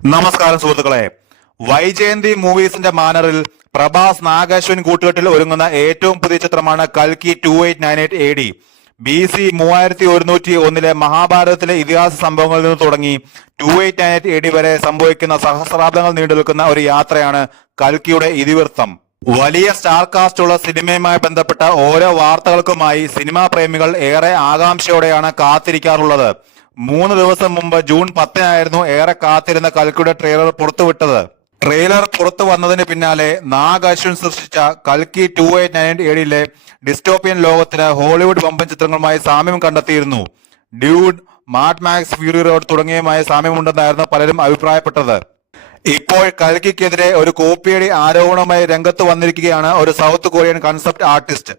നമസ്കാരം സുഹൃത്തുക്കളെ, വൈജയന്തി മൂവീസിന്റെ ബാനറിൽ പ്രഭാസ് നാഗശ്വിൻ കൂട്ടുകെട്ടിൽ ഒരുങ്ങുന്ന ഏറ്റവും പുതിയ ചിത്രമാണ് കൽക്കി 2898 AD. BC 3101 മഹാഭാരതത്തിലെ ഇതിഹാസ സംഭവങ്ങളിൽ നിന്ന് തുടങ്ങി 2898 AD വരെ സംഭവിക്കുന്ന സഹസ്രാബ്ദങ്ങൾ നീണ്ടു നിൽക്കുന്ന ഒരു യാത്രയാണ് കൽക്കിയുടെ ഇതിവൃത്തം. വലിയ സ്റ്റാർ കാസ്റ്റ് ഉള്ള സിനിമയുമായി ബന്ധപ്പെട്ട ഓരോ വാർത്തകൾക്കുമായി സിനിമാ പ്രേമികൾ ഏറെ ആകാംക്ഷയോടെയാണ് കാത്തിരിക്കാറുള്ളത്. 3 ദിവസം മുമ്പ് ജൂൺ 10 ഏറെ കാത്തിരുന്ന കൽക്കിയുടെ ട്രെയിലർ പുറത്തുവിട്ടത്. ട്രെയിലർ പുറത്തു വന്നതിന് പിന്നാലെ നാഗ് അശ്വിൻ സൃഷ്ടിച്ച കൽക്കി 2898 AD ഡിസ്റ്റോപ്പിയൻ ലോകത്തിന് ഹോളിവുഡ് വമ്പൻ ചിത്രങ്ങളുമായി സാമ്യം കണ്ടെത്തിയിരുന്നു. Dude, mad max, fury road തുടങ്ങിയവയുമായി സാമ്യമുണ്ടെന്നായിരുന്നു പലരും അഭിപ്രായപ്പെട്ടത്. ഇപ്പോൾ കൽക്കിക്കെതിരെ ഒരു കോപ്പിയടി ആരോപണവുമായി രംഗത്ത് വന്നിരിക്കുകയാണ് ഒരു South Korean concept artist.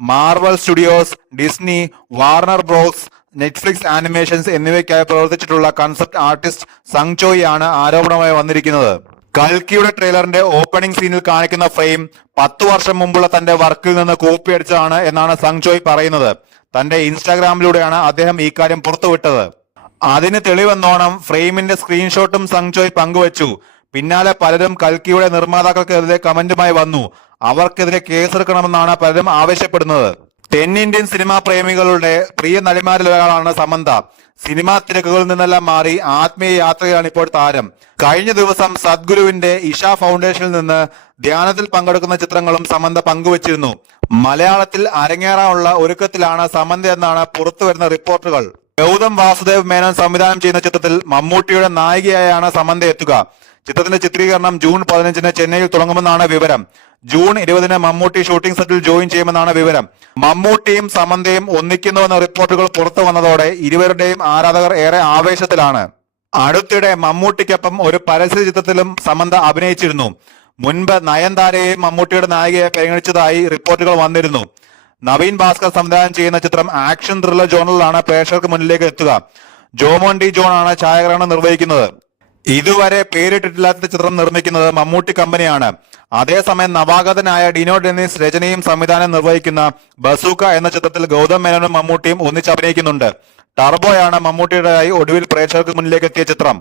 Marvel Studios, Disney, Warner Bros, Netflix animations എന്നിവയ്ക്കായി പ്രവർത്തിച്ചിട്ടുള്ള കൺസെപ്റ്റ് ആർട്ടിസ്റ്റ് സങ് ചോയ് ആണ് ആരോപണമായി വന്നിരിക്കുന്നത്. കൽക്കിയുടെ ട്രെയിലറിന്റെ ഓപ്പണിംഗ് സീനിൽ കാണിക്കുന്ന ഫ്രെയിം 10 വർഷം മുമ്പുള്ള തന്റെ വർക്കിൽ നിന്ന് കോപ്പി അടിച്ചതാണ് എന്നാണ് സങ് ചോയ് പറയുന്നത്. തന്റെ ഇൻസ്റ്റാഗ്രാമിലൂടെയാണ് അദ്ദേഹം ഈ കാര്യം പുറത്തുവിട്ടത്. അതിന് തെളിവെന്നോണം ഫ്രെയിമിന്റെ സ്ക്രീൻഷോട്ടും സങ് ചോയ് പങ്കുവച്ചു. പിന്നാലെ പലരും കൽക്കിയുടെ നിർമ്മാതാക്കൾക്കെതിരെ കമന്റുമായി വന്നു. അവർക്കെതിരെ കേസെടുക്കണമെന്നാണ് പലരും ആവശ്യപ്പെടുന്നത്. തെന്നിന്ത്യൻ സിനിമാ പ്രേമികളുടെ പ്രിയ നടിമാരിൽ ഒരാളാണ് സമന്ത. സിനിമാ തിരക്കുകളിൽ നിന്നെല്ലാം മാറി ആത്മീയ യാത്രയാണ് ഇപ്പോൾ താരം. കഴിഞ്ഞ ദിവസം സദ്ഗുരുവിന്റെ ഇഷ ഫൗണ്ടേഷനിൽ നിന്ന് ധ്യാനത്തിൽ പങ്കെടുക്കുന്ന ചിത്രങ്ങളും സമന്ത പങ്കുവച്ചിരുന്നു. മലയാളത്തിൽ അരങ്ങേറാനുള്ള ഒരുക്കത്തിലാണ് സമന്ത എന്നാണ് പുറത്തുവരുന്ന റിപ്പോർട്ടുകൾ. ഗൗതം വാസുദേവ് മേനോൻ സംവിധാനം ചെയ്യുന്ന ചിത്രത്തിൽ മമ്മൂട്ടിയുടെ നായികയായാണ് സമന്ത എത്തുക. ചിത്രത്തിന്റെ ചിത്രീകരണം ജൂൺ 15 ചെന്നൈയിൽ തുടങ്ങുമെന്നാണ് വിവരം. ജൂൺ 20 മമ്മൂട്ടി ഷൂട്ടിംഗ് സെറ്റിൽ ജോയിൻ ചെയ്യുമെന്നാണ് വിവരം. മമ്മൂട്ടിയും സമന്തയും ഒന്നിക്കുന്നുവെന്ന റിപ്പോർട്ടുകൾ പുറത്തു വന്നതോടെ ഇരുവരുടെയും ആരാധകർ ഏറെ ആവേശത്തിലാണ്. അടുത്തിടെ മമ്മൂട്ടിക്കൊപ്പം ഒരു പരസ്യ ചിത്രത്തിലും സമന്ത അഭിനയിച്ചിരുന്നു. മുൻപ് നയൻതാരയെയും മമ്മൂട്ടിയുടെ നായികയെ പരിഗണിച്ചതായി റിപ്പോർട്ടുകൾ വന്നിരുന്നു. നവീൻ ഭാസ്കർ സംവിധാനം ചെയ്യുന്ന ചിത്രം ആക്ഷൻ ത്രില്ലർ ജോണറിലാണ് പ്രേക്ഷകർക്ക് മുന്നിലേക്ക് എത്തുക. ജോമോൻ ഡി ജോൺ ആണ് ഛായാഗ്രഹണം നിർവഹിക്കുന്നത്. ഇതുവരെ പേരിട്ടിട്ടില്ലാത്ത ചിത്രം നിർമ്മിക്കുന്നത് മമ്മൂട്ടി കമ്പനിയാണ്. അതേസമയം നവാഗതനായ ഡിനോ ഡെന്നിസ് രചനയും സംവിധാനം നിർവഹിക്കുന്ന ബസൂക്ക എന്ന ചിത്രത്തിൽ ഗൗതം മേനോനും മമ്മൂട്ടിയും ഒന്നിച്ച് അഭിനയിക്കുന്നുണ്ട്. ടർബോയാണ് മമ്മൂട്ടിയുടേതായി ഒടുവിൽ പ്രേക്ഷകർക്ക് മുന്നിലേക്ക് എത്തിയ ചിത്രം.